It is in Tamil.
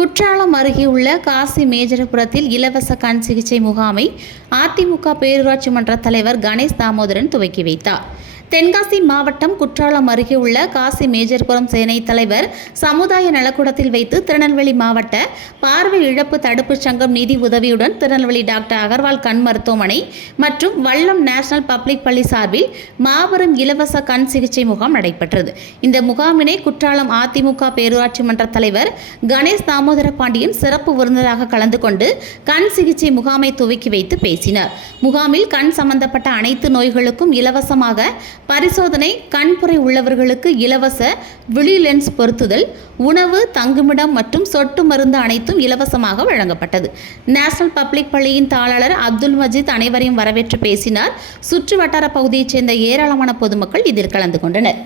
குற்றாலம் அருகே உள்ள காசி மேஜரபுரத்தில் இலவச கண் சிகிச்சை முகாமை அதிமுக பேரூராட்சி மன்ற தலைவர் கணேஷ் தாமோதரன் துவக்கி வைத்தார். தென்காசி மாவட்டம் குற்றாலம் அருகே உள்ள காசி மேஜர்புரம் சேனை தலைவர் சமுதாய நலக்கூடத்தில் வைத்து திருநெல்வேலி மாவட்ட பார்வை இழப்பு தடுப்புச் சங்கம் நிதி உதவியுடன் திருநெல்வேலி டாக்டர் அகர்வால் கண் மருத்துவமனை மற்றும் வல்லம் நேஷனல் பப்ளிக் பள்ளி சார்பில் மாபெரும் இலவச கண் சிகிச்சை முகாம் நடைபெற்றது. இந்த முகாமினை குற்றாலம் அதிமுக பேரூராட்சி மன்ற தலைவர் கணேஷ் தாமோதர பாண்டியன் சிறப்பு விருந்தராக கலந்து கொண்டு கண் சிகிச்சை முகாமை துவக்கி வைத்து பேசினார். முகாமில் கண் சம்பந்தப்பட்ட அனைத்து நோய்களுக்கும் இலவசமாக பரிசோதனை கண்புரை உள்ளவர்களுக்கு இலவச விழி லென்ஸ் பொருத்துதல் உணவு தங்குமிடம் மற்றும் சொட்டு மருந்து அனைத்தும் இலவசமாக வழங்கப்பட்டது. நேஷனல் பப்ளிக் பள்ளியின் தாளாளர் அப்துல் மஜித் அனைவரையும் வரவேற்று பேசினார். சுற்று வட்டார பகுதியைச் சேர்ந்த ஏராளமான பொதுமக்கள் இதில் கலந்து கொண்டனர்.